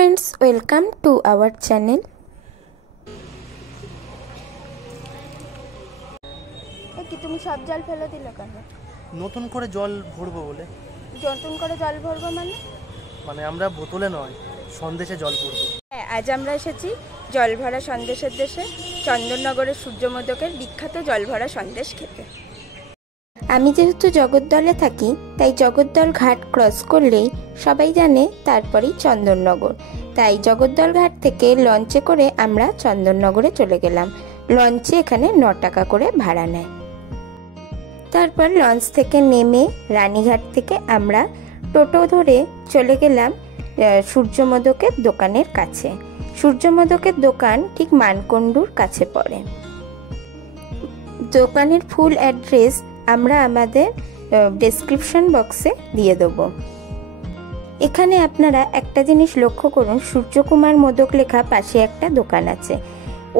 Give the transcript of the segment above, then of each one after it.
friends, welcome to our channel. কি তুমি সব জল ফেলে দিলে কেন? নতুন করে জল ভরবো বলে। নতুন করে জল ভরবো মানে আমরা বোতলে নয়, সন্দেশে জল ভরবো। হ্যাঁ, আজ আমরা এসেছি জল ভরা সন্দেশের দেশে, চন্দননগরের সূর্যমোদকের বিখ্যাত জল ভরা সন্দেশ খেতে। আমি যেহেতু জগদ্দলে থাকি, তাই জগদ্দল ঘাট ক্রস করলেই সবাই জানে তারপরেই চন্দননগর। তাই জগদ্দল ঘাট থেকে লঞ্চে করে আমরা চন্দননগরে চলে গেলাম। লঞ্চে এখানে 9 টাকা করে ভাড়া নেয়। তারপর লঞ্চ থেকে নেমে রানীঘাট থেকে আমরা টোটো ধরে চলে গেলাম সূর্যমোদকের দোকানের কাছে। সূর্যমোদকের দোকান ঠিক মানকুণ্ডুর কাছে পড়ে। দোকানের ফুল অ্যাড্রেস আমরা আমাদের ডেসক্রিপশন বক্সে দিয়ে দেবো। এখানে আপনারা একটা জিনিস লক্ষ্য করুন, সূর্যকুমার মোদক লেখা পাশে একটা দোকান আছে।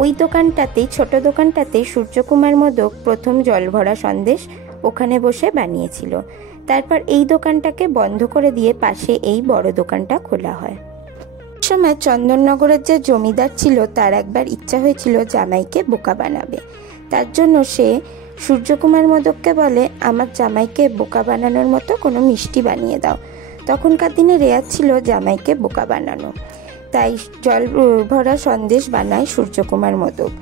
ওই দোকানটাতেই, ছোট দোকানটাতেই সূর্যকুমার মোদক প্রথম জল ভরা সন্দেশ ওখানে বসে বানিয়েছিল। তারপর এই দোকানটাকে বন্ধ করে দিয়ে পাশে এই বড় দোকানটা খোলা হয়। সময় চন্দননগরের যে জমিদার ছিল তার একবার ইচ্ছা হয়েছিল জামাইকে বোকা বানাবে। তার জন্য সে সূর্যকুমার মোদককে বলে, আমার জামাইকে বোকা বানানোর মতো কোনো মিষ্টি বানিয়ে দাও। তখনকার দিনে রেয়াজ ছিল জামাইকে বোকা বানানো। তাই জল ভরা সন্দেশ বানায় সূর্যকুমার মোদক।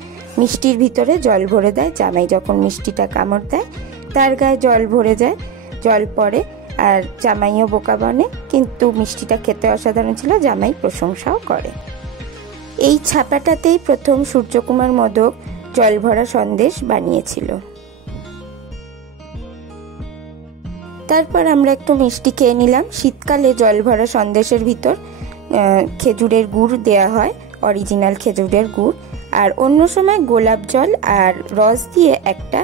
মিষ্টির ভিতরে জল ভরে দেয়। জামাই যখন মিষ্টিটা কামড় দেয় তার গায়ে জল ভরে যায়, জল পড়ে, আর জামাইও বোকা বনে। কিন্তু মিষ্টিটা খেতে অসাধারণ ছিল, জামাই প্রশংসাও করে। এই ছাপাটাতেই প্রথম সূর্যকুমার মোদক জল ভরা সন্দেশ বানিয়েছিল। তারপর আমরা একটু মিষ্টি খেয়ে নিলাম। শীতকালে জল ভরা সন্দেশের ভিতর খেজুরের গুড় দেয়া হয়, অরিজিনাল খেজুরের গুড়, আর অন্য সময় গোলাপ জল আর রস দিয়ে একটা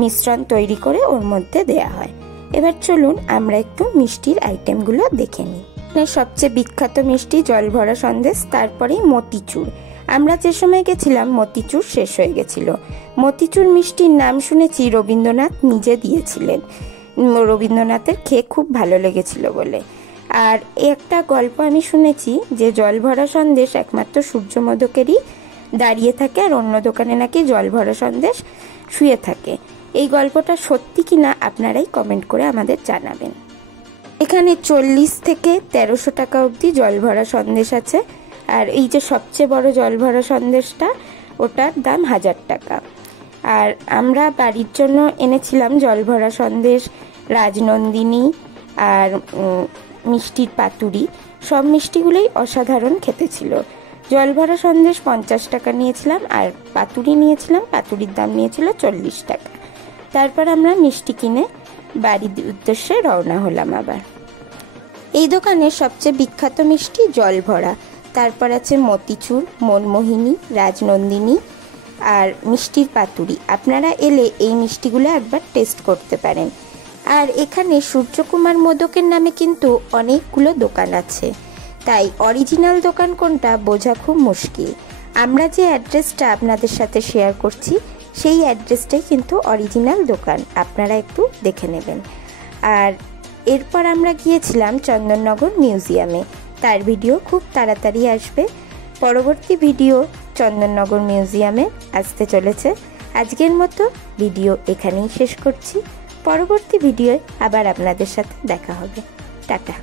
মিশ্রণ তৈরি করে ওর মধ্যে দেয়া হয়। এবার চলুন আমরা একটু মিষ্টির আইটেমগুলো দেখে নিই। সবচেয়ে বিখ্যাত মিষ্টি জল ভরা সন্দেশ, তারপরেই মতিচুর। আমরা যে সময় গেছিলাম মতিচুর শেষ হয়ে গেছিল। মতিচুর মিষ্টির নাম শুনেছি রবীন্দ্রনাথ নিজে দিয়েছিলেন, রবীন্দ্রনাথের খেয়ে খুব ভালো লেগেছিল বলে। আর একটা গল্প আমি শুনেছি যে জল ভরা সন্দেশ একমাত্র সূর্যমোদকেরই দাঁড়িয়ে থাকে, আর অন্য দোকানে নাকি জল ভরা সন্দেশ শুয়ে থাকে। এই গল্পটা সত্যি কিনা আপনারাই কমেন্ট করে আমাদের জানাবেন। এখানে 40 থেকে 1300 টাকা অবধি জল ভরা সন্দেশ আছে। আর এই যে সবচেয়ে বড় জল ভরা সন্দেশটা, ওটার দাম 1000 টাকা। আর আমরা বাড়ির জন্য এনেছিলাম জল ভরা সন্দেশ, রাজনন্দিনী আর মিষ্টির পাতুরি। সব মিষ্টিগুলোই অসাধারণ খেতে ছিল। জল ভরা সন্দেশ 50 টাকা নিয়েছিলাম, আর পাতুরি নিয়েছিলাম, পাতুরির দাম নিয়েছিল 40 টাকা। তারপর আমরা মিষ্টি কিনে বাড়ির উদ্দেশ্যে রওনা হলাম আবার। এই দোকানের সবচেয়ে বিখ্যাত মিষ্টি জল ভরা, তারপর আছে মতিচুর, মনমোহিনী, রাজনন্দিনী আর মিষ্টির পাতুরি। আপনারা এলে এই মিষ্টিগুলো একবার টেস্ট করতে পারেন। আর এখানে সূর্যকুমার মোদকের নামে কিন্তু অনেকগুলো দোকান আছে, তাই অরিজিনাল দোকান কোনটা বোঝা খুব মুশকিল। আমরা যে অ্যাড্রেসটা আপনাদের সাথে শেয়ার করছি সেই অ্যাড্রেসটাই কিন্তু অরিজিনাল দোকান, আপনারা একটু দেখে নেবেন। আর এরপর আমরা গিয়েছিলাম চন্দননগর মিউজিয়ামে। তার ভিডিও খুব তাড়াতাড়ি আসবে। পরবর্তী ভিডিও চন্দননগর মিউজিয়ামে আসতে চলেছে। আজকের মতো ভিডিও এখানেই শেষ করছি। পরবর্তী ভিডিওয় আবার আপনাদের সাথে দেখা হবে। টাটা।